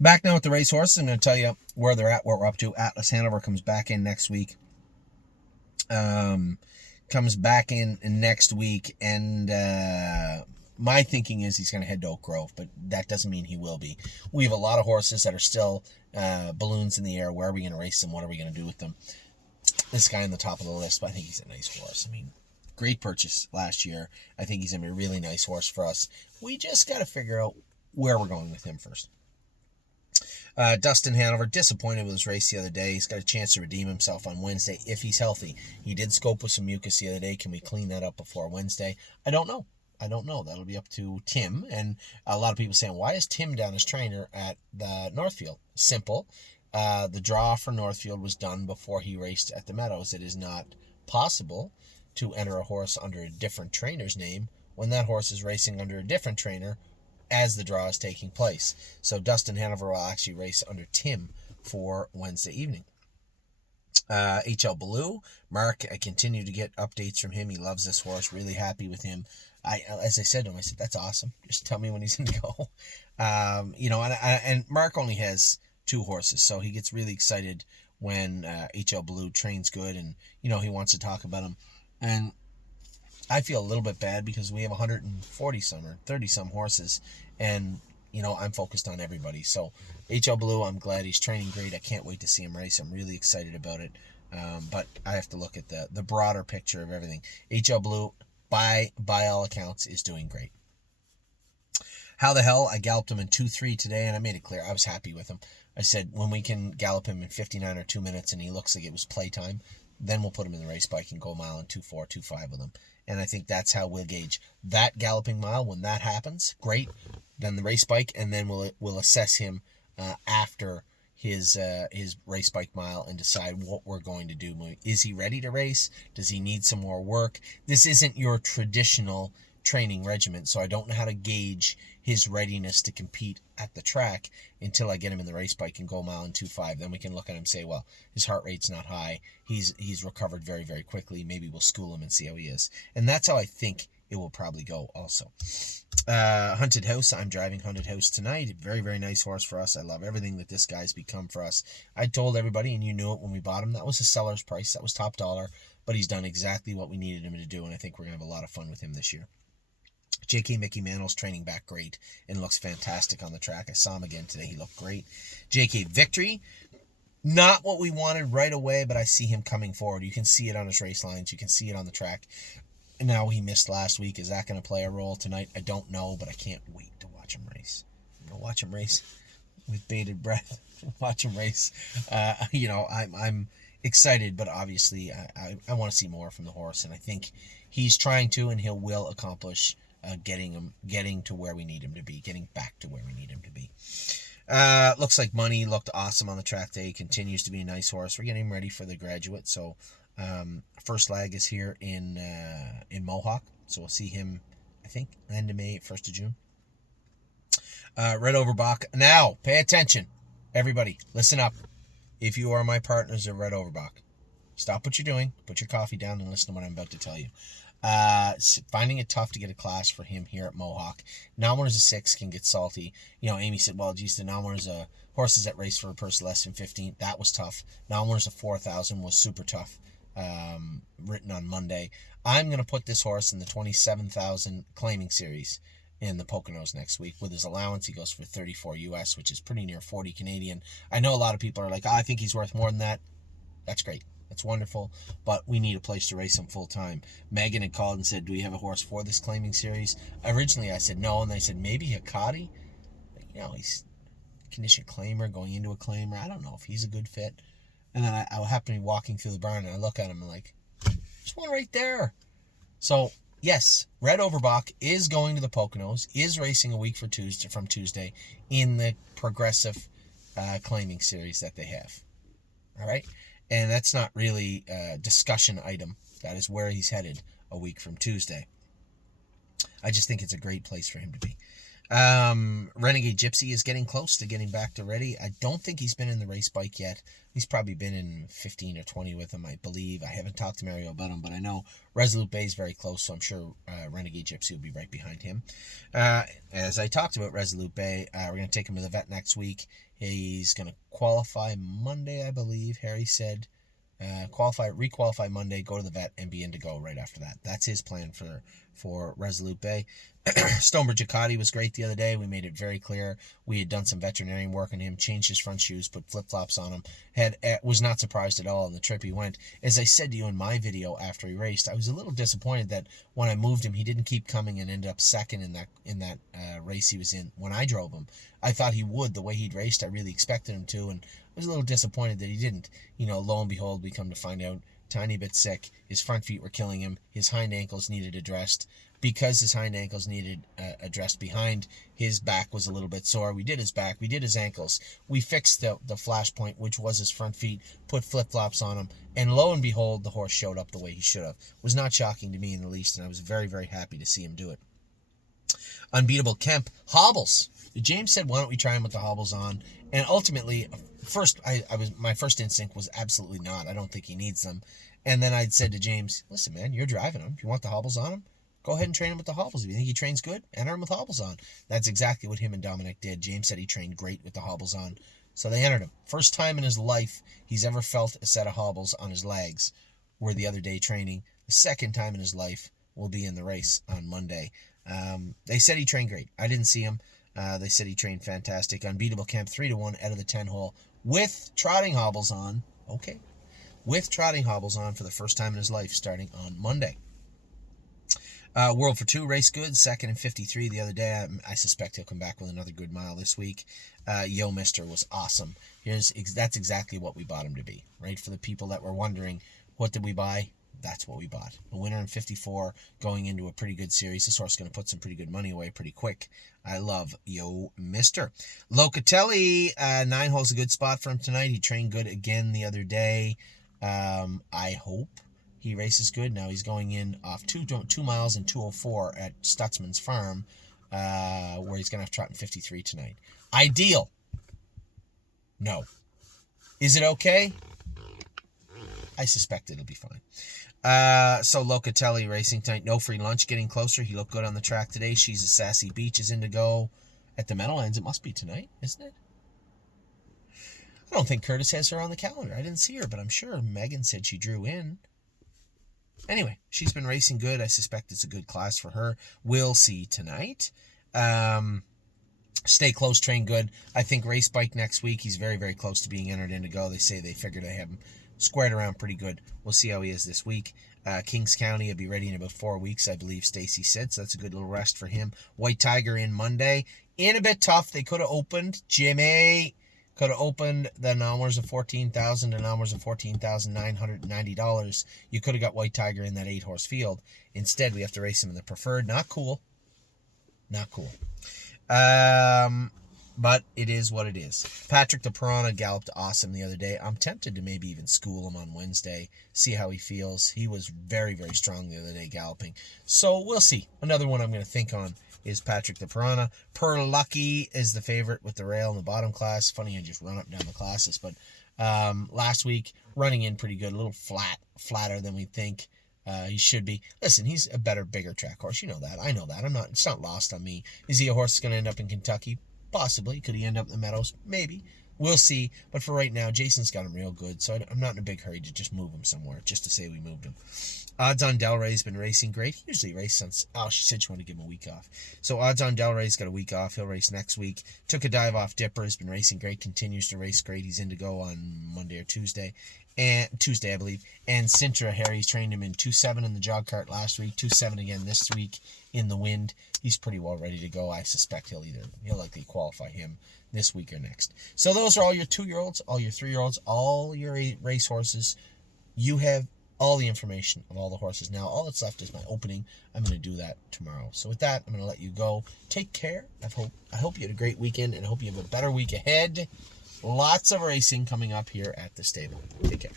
Back now at the racehorse. I'm going to tell you where they're at, what we're up to. Atlas Hanover comes back in next week. Comes back in next week, and my thinking is he's going to head to Oak Grove, but that doesn't mean he will be. We have a lot of horses that are still balloons in the air. Where are we going to race them? What are we going to do with them? This guy on the top of the list, but I think he's a nice horse. I mean, great purchase last year. I think he's going to be a really nice horse for us. We just got to figure out where we're going with him first. Dustin Hanover, disappointed with his race the other day. He's got a chance to redeem himself on Wednesday if he's healthy. He did scope with some mucus the other day. Can we clean that up before Wednesday? I don't know. That'll be up to Tim. And a lot of people saying, why is Tim down as trainer at the Northfield? Simple. The draw for Northfield was done before he raced at the Meadows. It is not possible to enter a horse under a different trainer's name when that horse is racing under a different trainer as the draw is taking place. So Dustin Hanover will actually race under Tim for Wednesday evening. HL Blue, Mark, I continue to get updates from him. He loves this horse, really happy with him. As I said to him, I said, that's awesome. Just tell me when he's going to go. And Mark only has 2 horses, so he gets really excited when HL Blue trains good, and, he wants to talk about him. And I feel a little bit bad because we have 140 some or 30 some horses, and I'm focused on everybody. So HL Blue, I'm glad he's training great. I can't wait to see him race. I'm really excited about it. But I have to look at the broader picture of everything. HL Blue, by all accounts, is doing great. How the hell? I galloped him in 2-3 today, and I made it clear I was happy with him. I said, when we can gallop him in 59 or 2 minutes and he looks like it was playtime, then we'll put him in the race bike and go a mile in 2-4, 2-5 with him. And I think that's how we'll gauge that galloping mile. When that happens, great. Then the race bike, and then we'll assess him after his race bike mile and decide what we're going to do. Is he ready to race? Does he need some more work? This isn't your traditional training regimen, so I don't know how to gauge his readiness to compete at the track until I get him in the race bike and go a mile in 2-5. Then we can look at him and say, well, his heart rate's not high. He's recovered very, very quickly. Maybe we'll school him and see how he is. And that's how I think it will probably go also. Hunted House. I'm driving Hunted House tonight. Very, very nice horse for us. I love everything that this guy's become for us. I told everybody, and you knew it when we bought him, that was a seller's price. That was top dollar. But he's done exactly what we needed him to do, and I think we're going to have a lot of fun with him this year. J.K. Mickey Mantle's training back great and looks fantastic on the track. I saw him again today. He looked great. J.K. Victory, not what we wanted right away, but I see him coming forward. You can see it on his race lines. You can see it on the track. And now he missed last week. Is that going to play a role tonight? I don't know, but I can't wait to watch him race. I'm going to watch him race with bated breath. Watch him race. I'm excited, but obviously I want to see more from the horse, and I think he's trying to, and he will accomplish getting to where we need him to be, getting back to where we need him to be. Looks like Money looked awesome on the track day. Continues to be a nice horse. We're getting him ready for the Graduate. So first lag is here in Mohawk. So we'll see him, I think, end of May, 1st of June. Red Overbach. Now, pay attention. Everybody, listen up. If you are my partners at Red Overbach, stop what you're doing, put your coffee down, and listen to what I'm about to tell you. Finding it tough to get a class for him here at Mohawk. Non-winners of 6 can get salty. Amy said, well, geez, the non-winners of horses that race for a purse less than 15, that was tough. Non-winners of 4,000 was super tough. Written on Monday. I'm going to put this horse in the 27,000 claiming series in the Poconos next week. With his allowance, he goes for 34 US, which is pretty near 40 Canadian. I know a lot of people are like, I think he's worth more than that. That's great. That's wonderful, but we need a place to race him full time. Megan had called and said, do we have a horse for this claiming series? Originally, I said no, and they said maybe Hikati. He's a condition claimer going into a claimer. I don't know if he's a good fit. And then I happen to be walking through the barn, and I look at him and I'm like, there's one right there. So, yes, Red Overbach is going to the Poconos, is racing a week from Tuesday in the progressive claiming series that they have. All right? And that's not really a discussion item. That is where he's headed a week from Tuesday. I just think it's a great place for him to be. Renegade Gypsy is getting close to getting back to ready. I don't think he's been in the race bike yet. He's probably been in 15 or 20 with him, I believe. I haven't talked to Mario about him, but I know Resolute Bay is very close, so I'm sure Renegade Gypsy will be right behind him. As I talked about Resolute Bay, we're going to take him to the vet next week. He's going to qualify Monday, I believe, Harry said. Requalify Monday, go to the vet, and be in to go right after that. That's his plan for Resolute Bay. Stonebridge Ducati was great the other day. We made it very clear we had done some veterinarian work on him, changed his front shoes, put flip-flops on him. Was not surprised at all on the trip he went. As I said to you in my video after he raced, I was a little disappointed that when I moved him, he didn't keep coming and ended up second in that race he was in when I drove him. I thought he would. The way he'd raced, I really expected him to, and I was a little disappointed that he didn't. Lo and behold, we come to find out, tiny bit sick. His front feet were killing him. His hind ankles needed addressed. Because his hind ankles needed addressed behind, his back was a little bit sore. We did his back. We did his ankles. We fixed the flashpoint, which was his front feet, put flip-flops on him, and lo and behold, the horse showed up the way he should have. It was not shocking to me in the least, and I was very, very happy to see him do it. Unbeatable Kemp. Hobbles. James said, why don't we try him with the hobbles on? And ultimately, my first instinct was absolutely not. I don't think he needs them. And then I said to James, listen, man, you're driving him. If you want the hobbles on him, go ahead and train him with the hobbles. If you think he trains good, enter him with hobbles on. That's exactly what him and Dominic did. James said he trained great with the hobbles on. So they entered him. First time in his life he's ever felt a set of hobbles on his legs were the other day training. The second time in his life will be in the race on Monday. They said he trained great. I didn't see him. They said he trained fantastic. Unbeatable Kemp 3-1 out of the 10 hole with trotting hobbles on. Okay. With trotting hobbles on for the first time in his life starting on Monday. World for Two, race good, second and 53 the other day. I suspect he'll come back with another good mile this week. Yo Mister was awesome. That's exactly what we bought him to be, right? For the people that were wondering, what did we buy? That's what we bought. A winner in 54 going into a pretty good series. This horse is going to put some pretty good money away pretty quick. I love Yo Mister. Locatelli, 9 holes a good spot for him tonight. He trained good again the other day. I hope he races good. Now he's going in off 2 miles and 2:04 at Stutzman's Farm, where he's going to have trot in 53 tonight. Ideal? No. Is it okay? I suspect it'll be fine. So Locatelli racing tonight. No free lunch getting closer. He looked good on the track today. She's a Sassy Beach is in to go at the Meadowlands. It must be tonight, isn't it? I don't think Curtis has her on the calendar. I didn't see her, but I'm sure Megan said she drew in. Anyway, she's been racing good. I suspect it's a good class for her. We'll see tonight. Stay close, train good. I think race bike next week. He's very, very close to being entered in to go. They say they figured they have him squared around pretty good. We'll see how he is this week. Kings County will be ready in about 4 weeks, I believe Stacy said. So that's a good little rest for him. White Tiger in Monday. In a bit tough. They could have opened. Jimmy could have opened the numbers of $14,000 and numbers of $14,990. You could have got White Tiger in that 8-horse field. Instead, we have to race him in the preferred. Not cool. Not cool. But it is what it is. Patrick the Piranha galloped awesome the other day. I'm tempted to maybe even school him on Wednesday, see how he feels. He was very, very strong the other day galloping. So we'll see. Another one I'm going to think on is Patrick the Piranha. Per Lucky is the favorite with the rail in the bottom class. Funny, I just run up and down the classes. But last week, running in pretty good. A little flatter than we think. He should be. Listen, he's a better, bigger track horse. You know that. I know that. It's not lost on me. Is he a horse that's going to end up in Kentucky? Possibly. Could he end up in the Meadows? Maybe. We'll see. But for right now, Jason's got him real good, so I'm not in a big hurry to just move him somewhere, just to say we moved him. Odds on Delray's been racing great. He usually races since... Oh, she said she wanted to give him a week off. So Odds on Delray's got a week off. He'll race next week. Took a dive off Dipper. Has been racing great. Continues to race great. He's in to go on Monday or Tuesday. And Tuesday, I believe. And Sintra, Harry's trained him in 2.7 in the jog cart last week. 2.7 again this week in the wind. He's pretty well ready to go. I suspect he'll likely qualify him this week or next. So those are all your 2-year-olds, all your 3-year-olds, all your race horses. You have all the information of all the horses. Now, all that's left is my opening. I'm going to do that tomorrow. So with that, I'm going to let you go. Take care. I hope you had a great weekend, and I hope you have a better week ahead. Lots of racing coming up here at the stable. Take care.